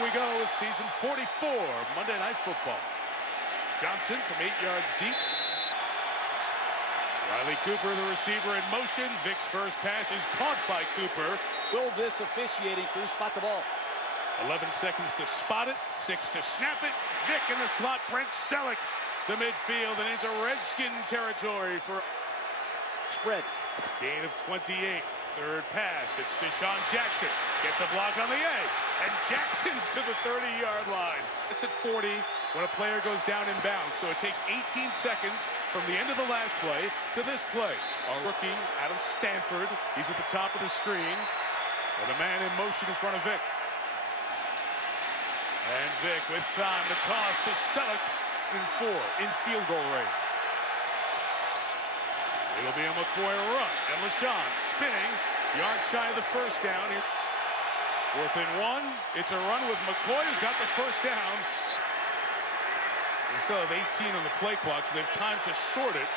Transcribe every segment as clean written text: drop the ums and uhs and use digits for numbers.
we go with season 44 Monday Night Football. Johnson from 8 yards deep. Riley Cooper, the receiver, in motion. Vic's first pass is caught by Cooper. Will this officiating crew spot the ball? 11 seconds to spot it, 6 to snap it. Vic in the slot, Brent Selleck to midfield and into Redskin territory for spread. Gain of 28. Third pass, it's Deshaun Jackson. Gets a block on the edge, and Jackson's to the 30-yard line. It's at 40 when a player goes down in bounds, so it takes 18 seconds from the end of the last play to this play. A rookie out of Stanford. He's at the top of the screen with a man in motion in front of Vic. And Vic with time to toss to Selleck in 4 in field goal range. It'll be a McCoy run, and LaShawn spinning, yard shy of the first down. Here, 4th and 1. It's a run with McCoy, who's got the first down. They still have 18 on the play clock, so they have time to sort it.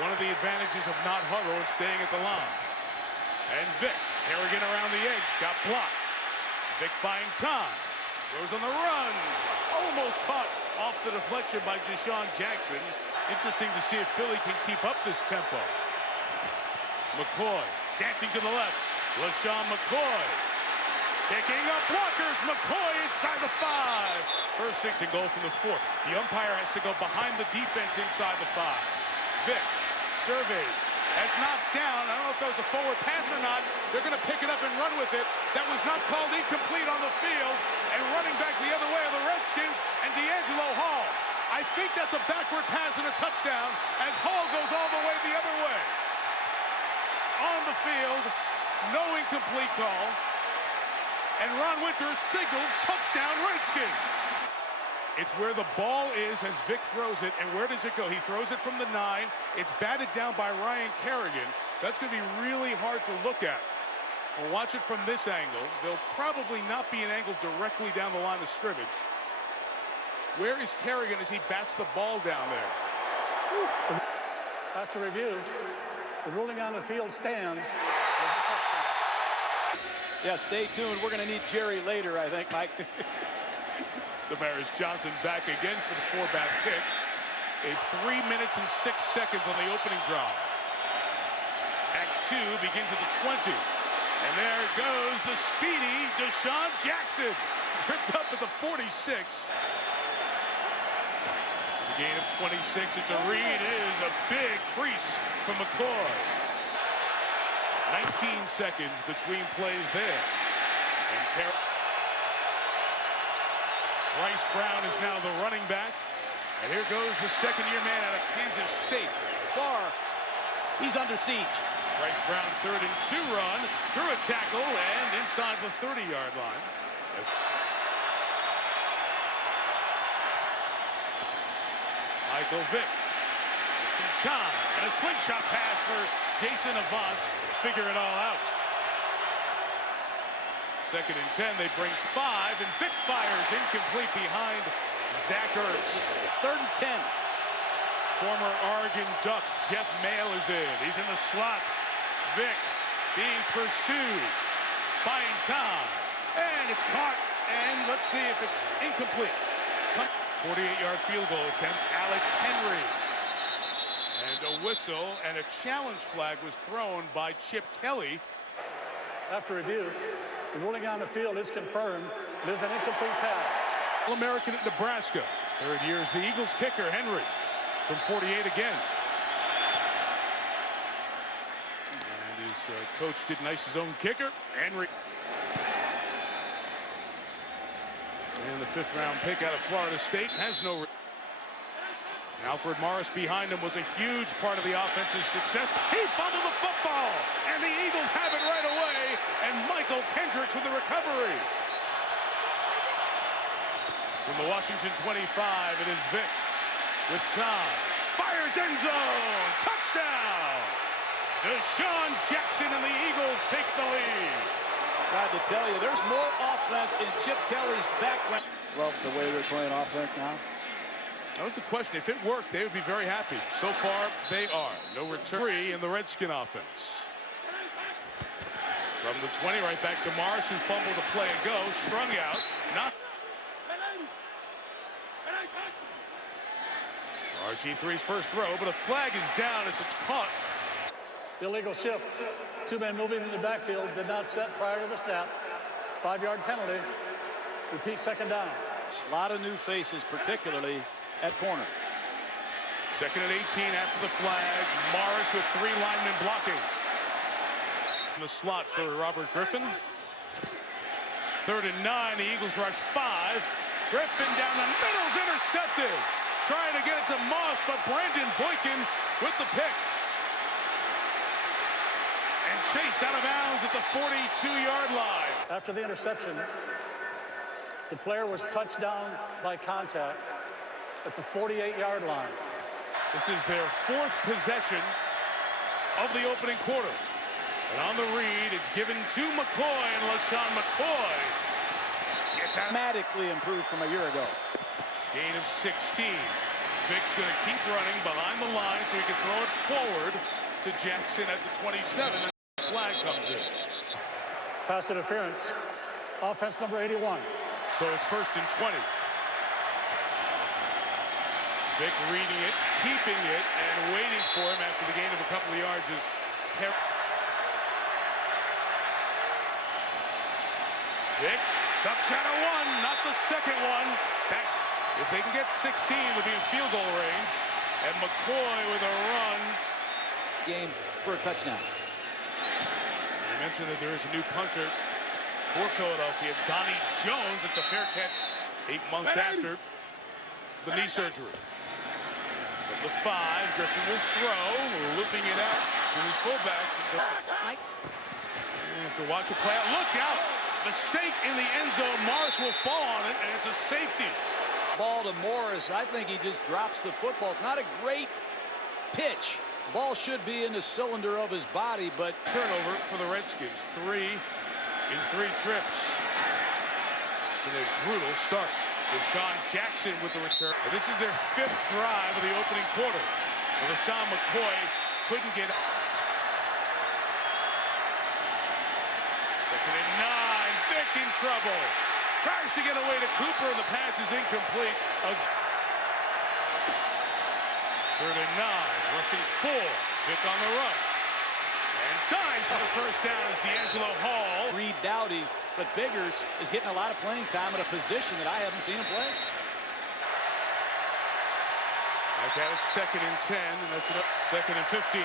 One of the advantages of not huddle and staying at the line. And Vic, Harrigan around the edge, got blocked. Vic buying time, goes on the run, almost caught off the deflection by Deshaun Jackson. Interesting to see if Philly can keep up this tempo. McCoy dancing to the left. LaShawn McCoy picking up blockers. McCoy inside the 5. First and goal from the 4. The umpire has to go behind the defense inside the 5. Vic surveys, has knocked down. I don't know if that was a forward pass or not. They're going to pick it up and run with it. That was not called incomplete on the field. And running back the other way are the Redskins and D'Angelo Hall. I think that's a backward pass and a touchdown as Hall goes all the way the other way. On the field, no incomplete call. And Ron Winters signals touchdown Redskins. It's where the ball is as Vic throws it, and where does it go? He throws it from the 9. It's batted down by Ryan Kerrigan. That's going to be really hard to look at. We'll watch it from this angle. There'll probably not be an angle directly down the line of scrimmage. Where is Kerrigan as he bats the ball down there? After review, the ruling on the field stands. Yeah, stay tuned. We're going to need Jerry later, I think, Mike. Damaris Johnson back again for the 4-back kick. A 3 minutes and 6 seconds on the opening drive. Act 2 begins at the 20. And there goes the speedy Deshaun Jackson. Tripped up at the 46. The gain of 26. It's a read. It is a big crease from McCoy. 19 seconds between plays there. And Bryce Brown is now the running back. And here goes the second-year man out of Kansas State. Far, he's under siege. Bryce Brown 3rd and 2 run, through a tackle and inside the 30-yard line. Michael Vick with some time and a slingshot pass for Jason Avant. Figure it all out. 2nd and 10, they bring 5, and Vick fires incomplete behind Zach Ertz. 3rd and 10. Former Oregon Duck Jeff Mail is in. He's in the slot. Vick being pursued, buying time, and it's caught. And let's see if it's incomplete. 48-yard field goal attempt, Alex Henry. And a whistle and a challenge flag was thrown by Chip Kelly. After review, the ruling on the field is confirmed. It is an incomplete pass. All-American at Nebraska. 3rd year is the Eagles kicker, Henry, from 48 again. And his coach didn't ice his own kicker, Henry. And the 5th-round pick out of Florida State has no... Alfred Morris behind him was a huge part of the offense's success. He fumbled the football, and the Eagles have it right away, and Michael Kendricks with the recovery. From the Washington 25, it is Vick with time. Fires end zone, touchdown! Deshaun Jackson and the Eagles take the lead. Tried to tell you, there's more offense in Chip Kelly's background. Love the way they're playing offense now. That was the question. If it worked, they would be very happy. So far, they are. No return in the Redskin offense. From the 20, right back to Morris, who fumbled the play and go. Strung out. Not. RG3's first throw, but a flag is down as it's caught. Illegal shift. Two men moving in the backfield did not set prior to the snap. 5-yard penalty. Repeat second down. A lot of new faces, particularly at corner. Second and 18 after the flag. Morris with 3 linemen blocking. In the slot for Robert Griffin. 3rd and 9. The Eagles rush 5. Griffin down the middle is intercepted. Trying to get it to Moss, but Brandon Boykin with the pick. And chased out of bounds at the 42-yard line. After the interception, the player was touched down by contact at the 48-yard line. This is their 4th possession of the opening quarter. And on the read, it's given to McCoy, and LaShawn McCoy gets out. Dramatically improved from a year ago. Gain of 16. Vic's going to keep running behind the line so he can throw it forward to Jackson at the 27, and the flag comes in. Pass interference. Offense number 81. So it's 1st and 20. Vic reading it, keeping it, and waiting for him after the gain of a couple of yards is Vic ducks out of 1, not the second one. If they can get 16, it'll be in field goal range. And McCoy with a run. Game for a touchdown. You mentioned that there is a new punter for Philadelphia, Donnie Jones. It's a fair catch 8 months after the knee surgery. At the 5, Griffin will throw, looping it out to his fullback. Mike. If you watch the play out, look out! Mistake in the end zone. Morris will fall on it, and it's a safety. Ball to Morris. I think he just drops the football. It's not a great pitch. Ball should be in the cylinder of his body, but Turnover for the Redskins. 3 in 3 trips. And a brutal start. Deshaun Jackson with the return. And this is their 5th drive of the opening quarter. And LaShawn McCoy couldn't get. 2nd and 9. Vic in trouble. Tries to get away to Cooper, and the pass is incomplete. 3rd and 9. Rushing 4. Vic on the run. And dives for the first down as D'Angelo Hall. Reed Dowdy, but Biggers is getting a lot of playing time at a position that I haven't seen him play. Back at it, 2nd and 10, and that's enough. 2nd and 15.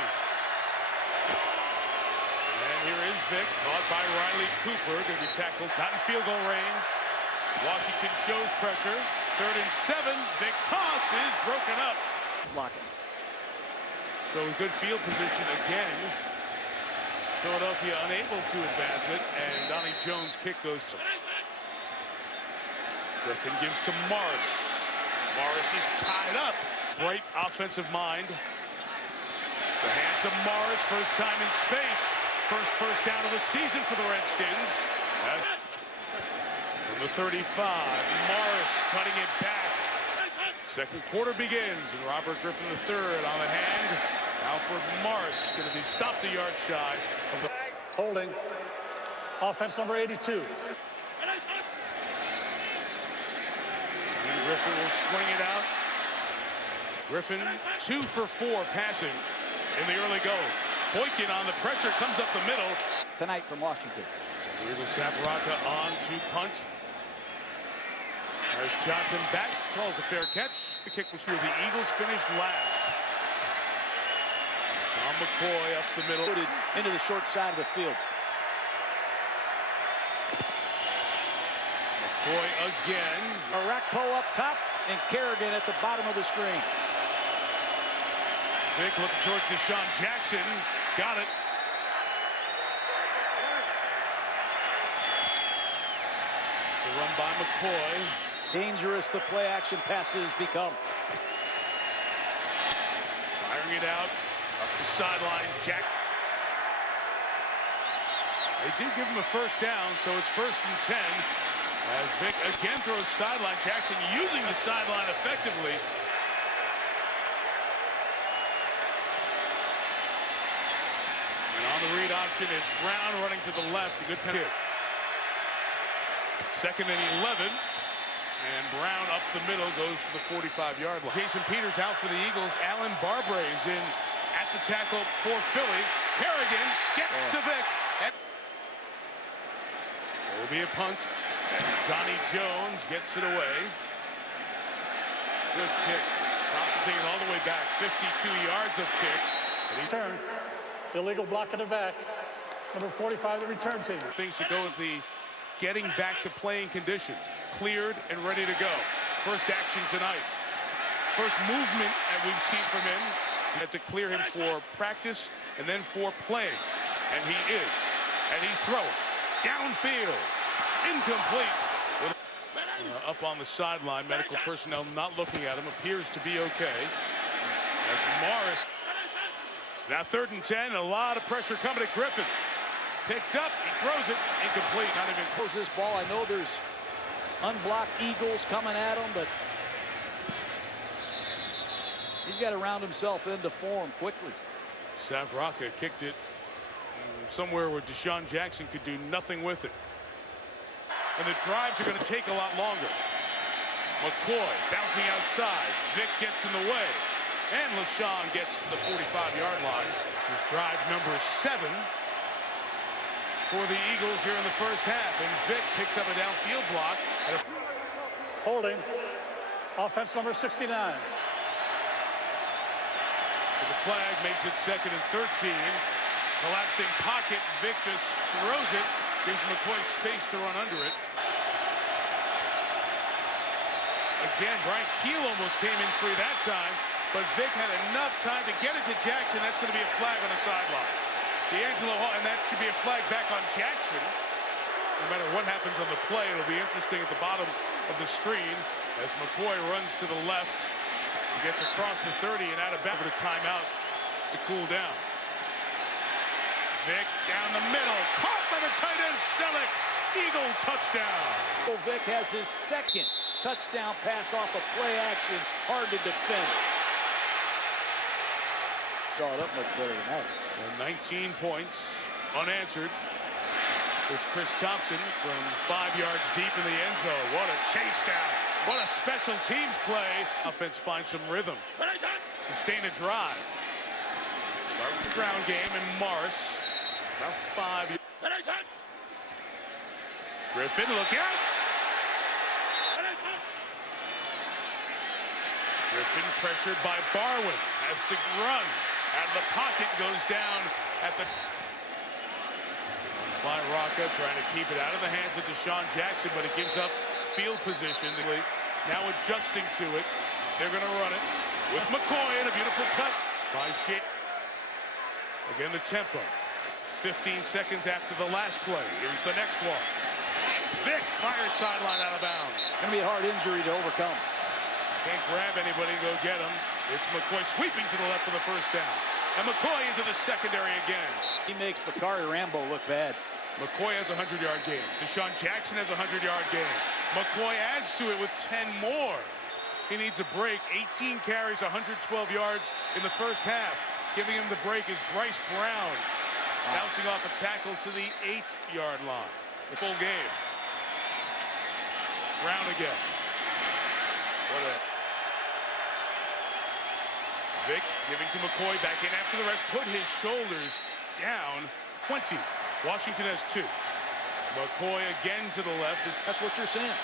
And here is Vic, caught by Riley Cooper. Going to be tackled, not in field goal range. Washington shows pressure. 3rd and 7. Vic toss is broken up. Blocking. So with good field position again. Philadelphia unable to advance it, and Donnie Jones' kick goes to Griffin, gives to Morris. Morris is tied up. Great offensive mind. The hand to Morris, first time in space. First down of the season for the Redskins. From the 35, Morris cutting it back. Second quarter begins, and Robert Griffin III on the hand. Alfred Morris going to be stopped a yard shy of the Holding. Offense number 82. Griffin will swing it out. Griffin 2 for 4 passing in the early go. Boykin on the pressure, comes up the middle. Tonight from Washington. Eagle Saparaka on to punt. There's Johnson back, calls a fair catch. The kick was through. The Eagles finished last. Tom McCoy up the middle. Into the short side of the field. McCoy again. Arakpo up top and Kerrigan at the bottom of the screen. Vic looking towards Deshaun Jackson. Got it. The run by McCoy. Dangerous the play action passes become. Firing it out. Up the sideline. Jack. They did give him a first down, so it's 1st and 10. As Vic again throws sideline. Jackson using the sideline effectively. And on the read option, motion. It's Brown running to the left. A good penalty. 2nd and 11. And Brown up the middle goes to the 45-yard line. Jason Peters out for the Eagles. Alan Barbre is in at the tackle for Philly. Kerrigan gets to Vick. It will be a punt. And Donnie Jones gets it away. Good kick. Thompson taking it all the way back. 52 yards of kick. Return. Illegal block in the back. Number 45, the return team. Things to go with the getting back to playing condition. Cleared and ready to go. First action tonight. First movement that we've seen from him. He had to clear him for practice and then for playing. And he is. And he's throwing. Downfield. Incomplete. Up on the sideline. Medical personnel not looking at him. Appears to be okay. As Morris. Now 3rd and 10. A lot of pressure coming at Griffin. Picked up. He throws it. Incomplete. Not even close this ball. I know there's unblocked Eagles coming at him, but he's got to round himself into form quickly. Savraka kicked it somewhere where Deshaun Jackson could do nothing with it. And the drives are going to take a lot longer. McCoy bouncing outside. Vick gets in the way. And LaShawn gets to the 45-yard line. This is drive number 7 for the Eagles here in the first half. And Vick picks up a downfield block. Holding. Offense number 69. The flag makes it 2nd and 13. Collapsing pocket. Vick just throws it. Gives McCoy space to run under it. Again, Brian Keel almost came in free that time. But Vick had enough time to get it to Jackson. That's going to be a flag on the sideline. D'Angelo Hall, and that should be a flag back on Jackson. No matter what happens on the play, it'll be interesting at the bottom of the screen as McCoy runs to the left. He gets across the 30 and out of bounds for the timeout to cool down. Vick down the middle, caught by the tight end Selleck. Eagle touchdown. Vick has his 2nd touchdown pass off of play action. Hard to defend. Saw it up much better than that. And 19 points unanswered. It's Chris Thompson from 5 yards deep in the end zone. What a chase down. What a special teams play. Offense finds some rhythm. Sustain a drive. Start with the ground game and Morris. About 5 yards. Griffin, look out. Griffin pressured by Barwin. Has to run. Out of the pocket, goes down at the... By Rocca trying to keep it out of the hands of Deshaun Jackson, but it gives up field position. Now adjusting to it. They're going to run it with McCoy and a beautiful cut by Shea. Again, the tempo. 15 seconds after the last play. Here's the next one. Vick fires sideline out of bounds. Going to be a hard injury to overcome. Can't grab anybody and go get him. It's McCoy sweeping to the left for the first down. And McCoy into the secondary again. He makes Bakari Rambo look bad. McCoy has a 100-yard game. Deshaun Jackson has a 100-yard game. McCoy adds to it with 10 more. He needs a break. 18 carries, 112 yards in the first half. Giving him the break is Bryce Brown. Bouncing off a tackle to the 8-yard line. The full game. Brown again. What a... Vick giving to McCoy, back in after the rest, put his shoulders down. 20. Washington has 2. McCoy again to the left. That's what you're saying.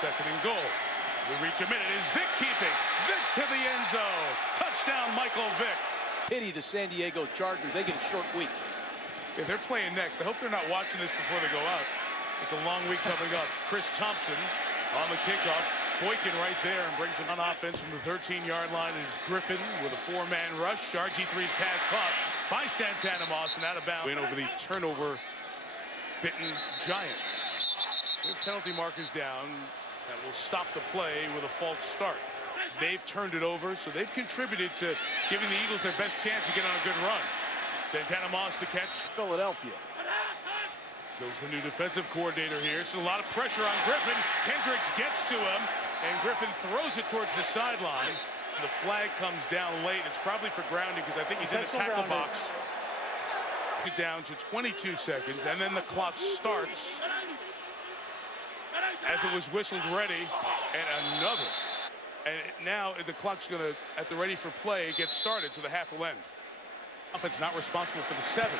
2nd and goal. We reach a minute. Is Vick keeping? Vick to the end zone. Touchdown, Michael Vick. Pity the San Diego Chargers. They get a short week. Yeah, they're playing next. I hope they're not watching this before they go out. It's a long week coming up. Chris Thompson on the kickoff. Boykin right there and brings him on offense from the 13-yard line. It is Griffin with a 4-man rush. G3's pass caught by Santana Moss and out of bounds. Win over the turnover-bitten Giants. Their penalty markers down. That will stop the play with a false start. They've turned it over, so they've contributed to giving the Eagles their best chance to get on a good run. Santana Moss the catch. Philadelphia. Goes the new defensive coordinator here. So a lot of pressure on Griffin. Hendricks gets to him, and Griffin throws it towards the sideline. The flag comes down late. It's probably for grounding because I think he's in the tackle box. Down to 22 seconds, and then the clock starts as it was whistled ready, and another. And now the clock's going to, at the ready for play, get started, so the half will end. Offense not responsible for the 7.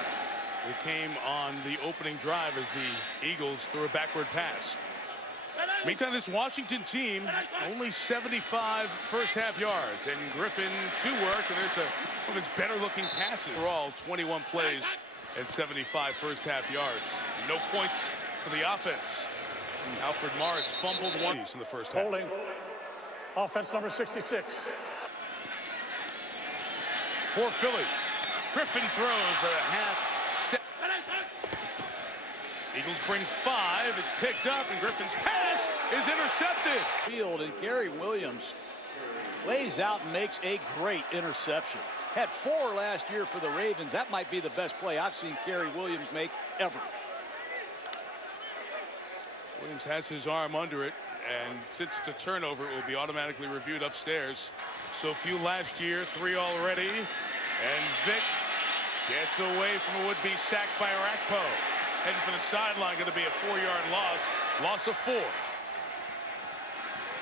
It came on the opening drive as the Eagles threw a backward pass. Meantime, this Washington team, only 75 first-half yards, and Griffin to work, and there's one of his better-looking passes. Overall, 21 plays and 75 first-half yards. No points for the offense. Alfred Morris fumbled one in the first half. Holding. Offense number 66. For Philly, Griffin throws a half step. Eagles bring 5. It's picked up, and Griffin's pass is intercepted. Field, and Gary Williams lays out and makes a great interception. Had 4 last year for the Ravens. That might be the best play I've seen Gary Williams make ever. Williams has his arm under it, and since it's a turnover, it will be automatically reviewed upstairs. So few last year, 3 already, and Vick gets away from a would-be sack by Arakpo. Heading for the sideline, going to be a 4-yard loss. Loss of 4.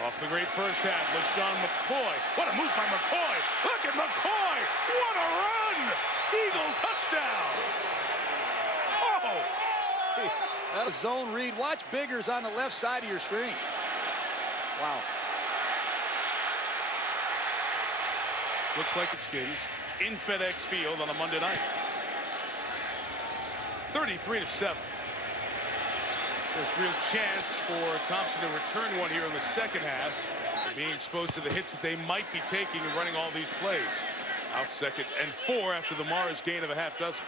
Off the great first half, LaShawn McCoy. What a move by McCoy. Look at McCoy. What a run. Eagle touchdown. Oh. That was zone read. Watch Biggers on the left side of your screen. Wow. Looks like it's Redskins in FedEx Field on a Monday night. 33-7. There's real chance for Thompson to return one here in the second half. Being exposed to the hits that they might be taking and running all these plays. Out 2nd and 4 after the Morris gain of a half dozen.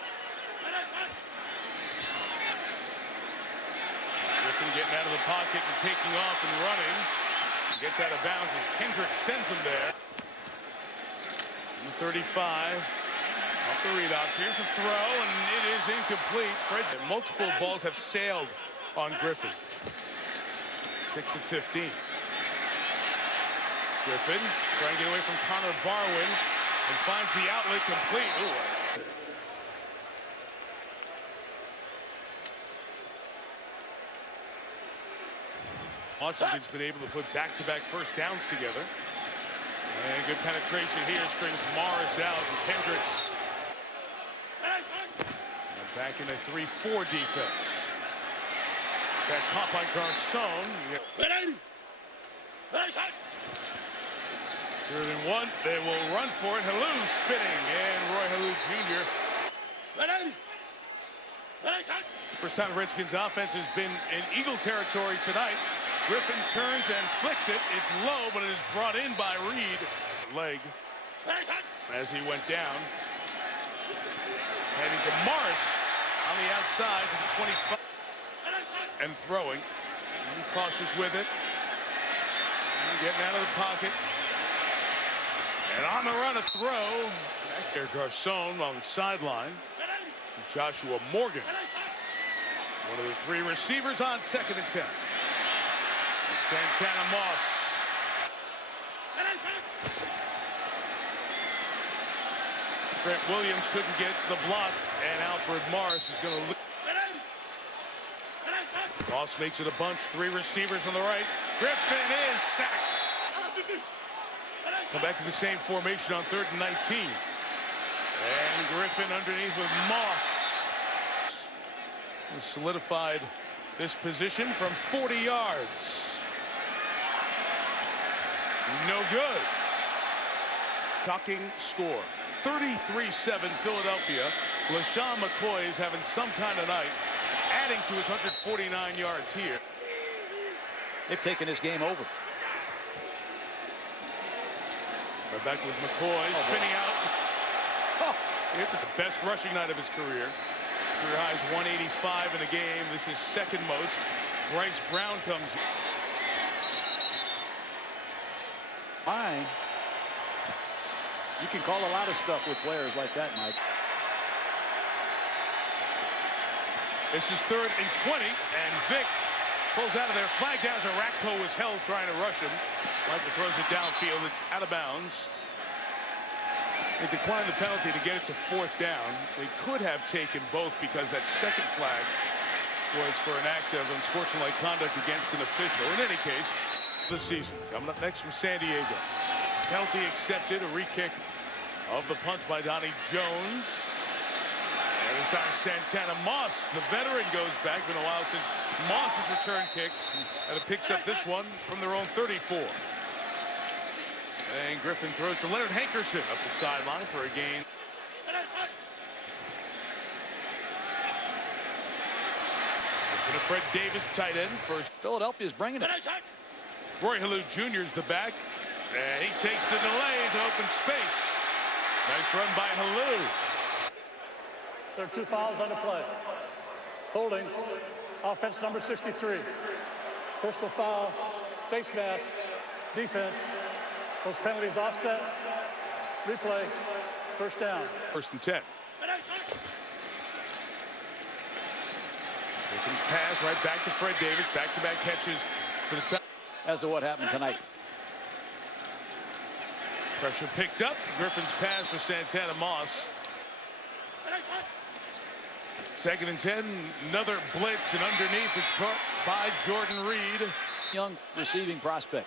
Griffin getting out of the pocket and taking off and running. Gets out of bounds as Kendrick sends him there. 35. Off the read option. Here's a throw, and it is incomplete. Fred, multiple balls have sailed on Griffin. 6 of 15. Griffin trying to get away from Connor Barwin and finds the outlet complete. Ooh. Washington's been able to put back-to-back first downs together. And good penetration here, strings Morris out, and Kendricks back in a 3-4 defense. That's caught by Garcon. 3rd and 1. They will run for it. Halou spinning, and Roy Halou Jr. First time Redskins offense has been in Eagle territory tonight. Griffin turns and flicks it. It's low, but it is brought in by Reed. Leg as he went down. Heading to Morris on the outside to the 25. And throwing. And cautious with it. And getting out of the pocket. And on the run, a throw. Back there, Garcon on the sideline. Joshua Morgan. One of the 3 receivers on 2nd and 10. And Santana Moss. Brett Williams couldn't get the block, and Alfred Morris is going to lose. Moss makes it a bunch. 3 receivers on the right. Griffin is sacked. Come back to the same formation on 3rd and 19. And Griffin underneath with Moss. He solidified this position from 40 yards. No good. Shocking score. 33-7 Philadelphia. LaShawn McCoy is having some kind of night, adding to his 149 yards here. They've taken this game over. We're back with McCoy spinning out. He hit the best rushing night of his career. Career high is 185 in a game. This is 2nd most. Bryce Brown comes. Fine. You can call a lot of stuff with players like that, Mike. This is 3rd and 20, and Vick pulls out of there. Flag down as Arakpo was held trying to rush him. Michael throws it downfield. It's out of bounds. They declined the penalty to get it to 4th down. They could have taken both because that second flag was for an act of unsportsmanlike conduct against an official. In any case, the season. Coming up next from San Diego. Penalty accepted, a re-kick of the punt by Donnie Jones. And this time Santana Moss, the veteran, goes back. Been a while since Moss's return kicks. And it picks up this one from their own 34. And Griffin throws to Leonard Hankerson up the sideline for a gain. For the Fred Davis tight end. First, Philadelphia's bringing it. Roy Halou Jr. is the back. And he takes the delay into open space. Nice run by Halou. There are 2 fouls on the play. Holding, offense number 63. Personal foul, face mask, defense. Those penalties offset, replay, first down. 1st and 10. Griffin's pass right back to Fred Davis. Back-to-back catches for the time. As to what happened tonight. Pressure picked up. Griffin's pass for Santana Moss. 2nd and 10. Another blitz, and underneath it's caught by Jordan Reed. Young receiving prospect.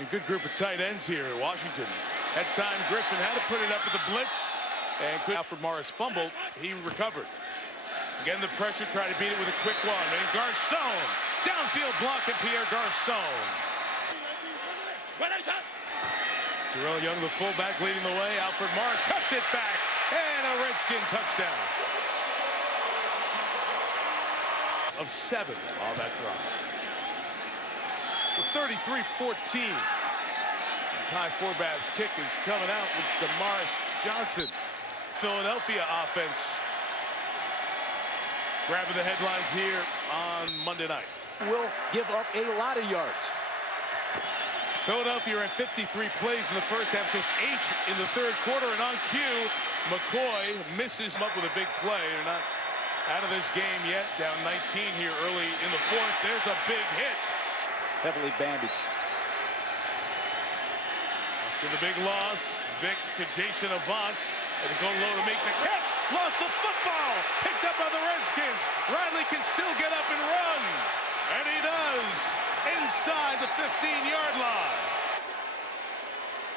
A good group of tight ends here at Washington. That time Griffin had to put it up with the blitz. And Alfred Morris fumbled. He recovered. Again, the pressure, try to beat it with a quick one. And Garcon, downfield block, and Pierre Garcon. Terrell Young, the fullback, leading the way. Alfred Morris cuts it back. And a Redskin touchdown. Of 7 on that drive. The 33-14. Kai Forbath's kick is coming out with Damaris Johnson. Philadelphia offense grabbing the headlines here on Monday night. Will give up a lot of yards. Philadelphia ran 53 plays in the first half, just 8 in the 3rd quarter. And on cue, McCoy misses him up with a big play. They're not out of this game yet. Down 19 here early in the 4th. There's a big hit. Heavily bandaged. After the big loss, Vick to Jason Avant. And to go low to make the catch. Lost the football. Picked up by the Redskins. Riley can still get up and run. And he does. Inside the 15-yard line.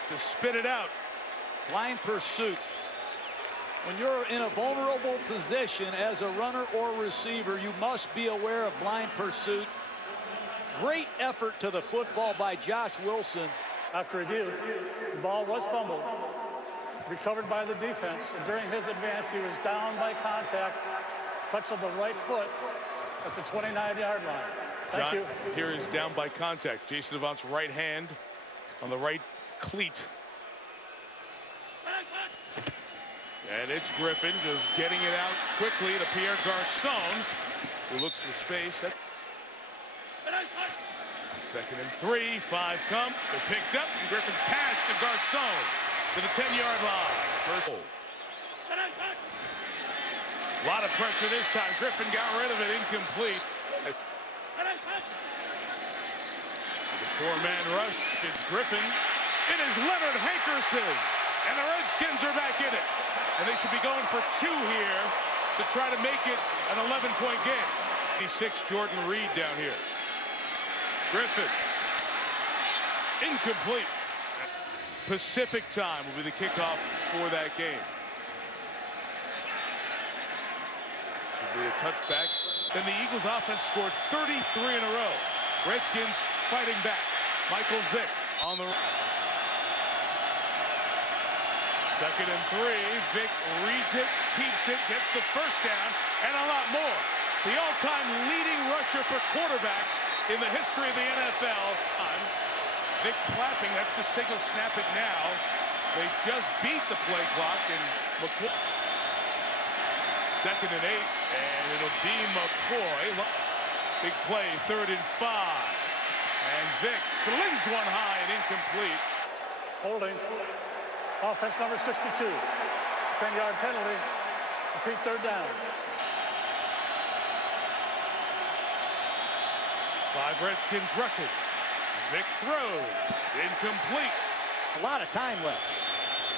To spit it out. Blind pursuit. When you're in a vulnerable position as a runner or receiver, you must be aware of blind pursuit. Great effort to the football by Josh Wilson. After review, the ball was fumbled, recovered by the defense. And during his advance, he was down by contact, touch of the right foot at the 29-yard line. Thank you. Here is down by contact. Jason Avant's right hand on the right cleat. And it's Griffin just getting it out quickly to Pierre Garcon, who looks for space. 2nd and 3, 5 come. They're picked up, and Griffin's pass to Garcon to the 10-yard line. First hold. A lot of pressure this time. Griffin got rid of it, incomplete. The 4-man rush. It's Griffin. It is Leonard Hankerson. And the Redskins are back in it. And they should be going for 2 here to try to make it an 11-point game. 86 Jordan Reed down here. Griffin. Incomplete. Pacific time will be the kickoff for that game. Should be a touchback. Then the Eagles offense scored 33 in a row. Redskins fighting back. Michael Vick on the 2nd and 3. Vick reads it, keeps it, gets the first down, and a lot more. The all-time leading rusher for quarterbacks in the history of the NFL. Vick clapping, that's the signal, snap it now. They just beat the play clock, and McCoy. 2nd and 8, and it'll be McCoy. Big play, 3rd and 5. And Vick slings one high and incomplete. Holding. Offense number 62. 10-yard penalty. Repeat 3rd down. 5 Redskins rushing. Vick throws. Incomplete. A lot of time left.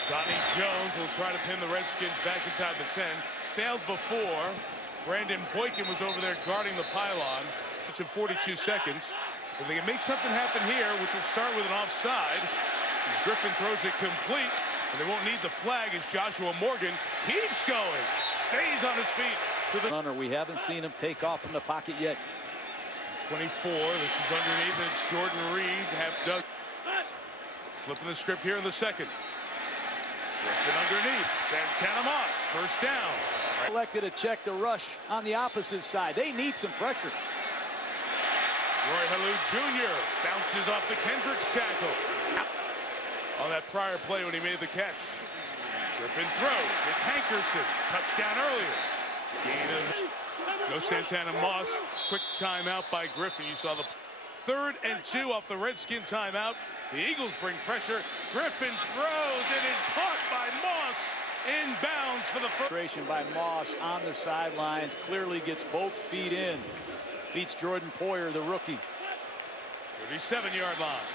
Donnie Jones will try to pin the Redskins back inside the 10. Failed before. Brandon Boykin was over there guarding the pylon. It's in 42 seconds. If they can make something happen here, which will start with an offside, Griffin throws it complete, and they won't need the flag as Joshua Morgan keeps going, stays on his feet. To the runner, we haven't seen him take off from the pocket yet. 24, this is underneath, and it's Jordan Reed, half dug. Flipping the script here in the second. Griffin underneath, Santana Moss, first down. Elected to check the rush on the opposite side. They need some pressure. Roy Halou Jr. bounces off the Kendricks tackle. On that prior play when he made the catch. Griffin throws, it's Hankerson, touchdown earlier. Gain of no Santana Moss. Quick timeout by Griffin. You saw the 3rd and 2 off the Redskin timeout. The Eagles bring pressure. Griffin throws. It is caught by Moss. Inbounds for the first. By Moss on the sidelines. Clearly gets both feet in. Beats Jordan Poyer, the rookie. 37-yard line.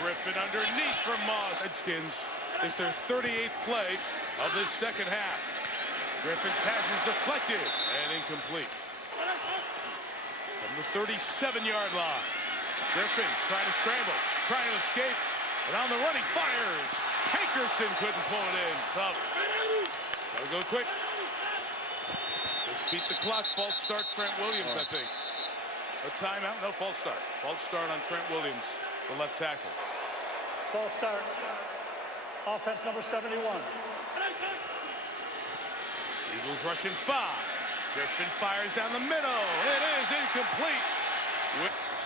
Griffin underneath from Moss. Redskins is their 38th play of this second half. Griffin's pass is deflected and incomplete. From the 37-yard line. Griffin trying to scramble, trying to escape, and on the run he fires. Hankerson couldn't pull it in. Tough. Gotta go quick. Just beat the clock. False start Trent Williams, I think. A timeout? No, false start. False start on Trent Williams, the left tackle. False start. Offense number 71. Eagles rushing 5. Griffin fires down the middle. It is incomplete.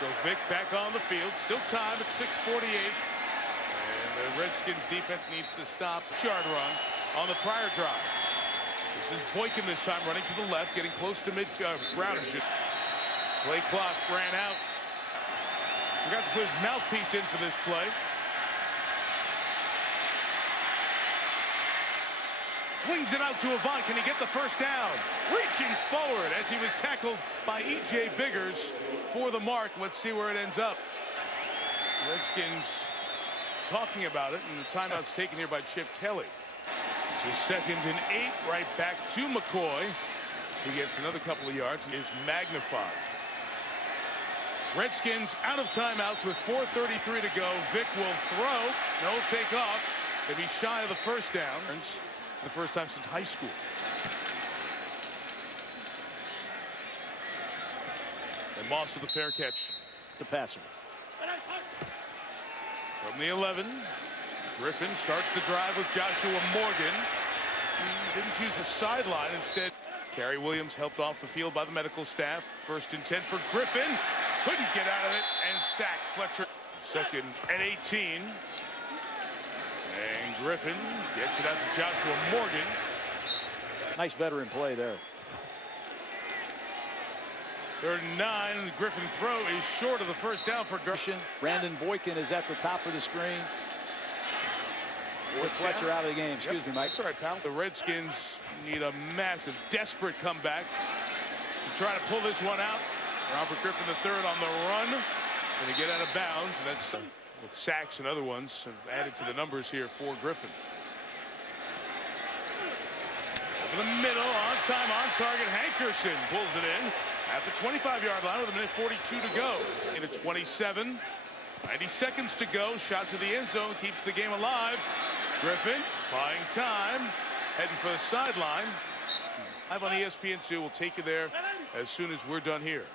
So Vick back on the field. Still time at 6:48. And the Redskins defense needs to stop. Yard run on the prior drive. This is Boykin this time running to the left, getting close to midfield. Play clock ran out. Forgot to put his mouthpiece in for this play. Swings it out to Avant. Can he get the first down? Reaching forward as he was tackled by E.J. Biggers for the mark. Let's see where it ends up. Redskins talking about it, and the timeout's taken here by Chip Kelly. So 2nd and 8, right back to McCoy. He gets another couple of yards and is magnified. Redskins out of timeouts with 4:33 to go. Vick will throw. No take off. They'll be shy of the first down. The first time since high school. And Moss with a fair catch. The passer. From the 11, Griffin starts the drive with Joshua Morgan. He didn't choose the sideline. Instead, Kerry Williams helped off the field by the medical staff. 1st and 10 for Griffin. Couldn't get out of it and sacked Fletcher. 2nd and 18. And Griffin gets it out to Joshua Morgan. Nice veteran play there. 3rd and 9. The Griffin throw is short of the first down for Griffin. Brandon Boykin is at the top of the screen. With Fletcher out of the game. Excuse me, Mike. That's all right, pal. The Redskins need a massive, desperate comeback to try to pull this one out. Robert Griffin III on the run. Going to get out of bounds. And that's with sacks and other ones have added to the numbers here for Griffin. Over the middle, on time, on target. Hankerson pulls it in at the 25-yard line with 1:42 to go. In at 27, 90 seconds to go. Shot to the end zone, keeps the game alive. Griffin buying time, heading for the sideline. Live on ESPN2. We'll take you there as soon as we're done here.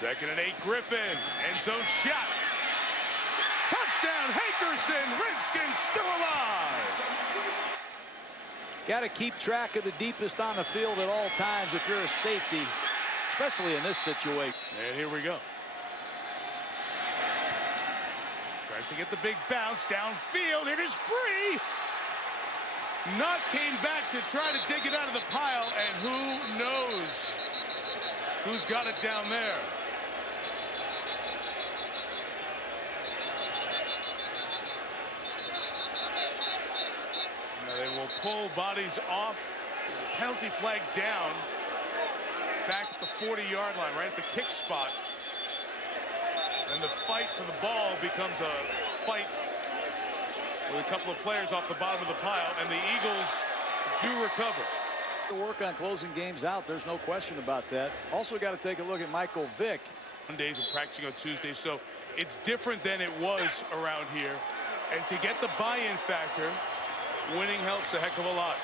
2nd and 8, Griffin. End zone shot. Touchdown, Hankerson. Redskins still alive. Got to keep track of the deepest on the field at all times if you're a safety, especially in this situation. And here we go. Tries to get the big bounce downfield. It is free. Knott came back to try to dig it out of the pile, and who knows who's got it down there. Now they will pull bodies off. Penalty flag down. Back at the 40-yard line, right at the kick spot. And the fight for the ball becomes a fight with a couple of players off the bottom of the pile, and the Eagles do recover. To work on closing games out, there's no question about that. Also got to take a look at Michael Vick. Mondays and practicing on Tuesdays, so it's different than it was around here. And to get the buy-in factor, winning helps a heck of a lot.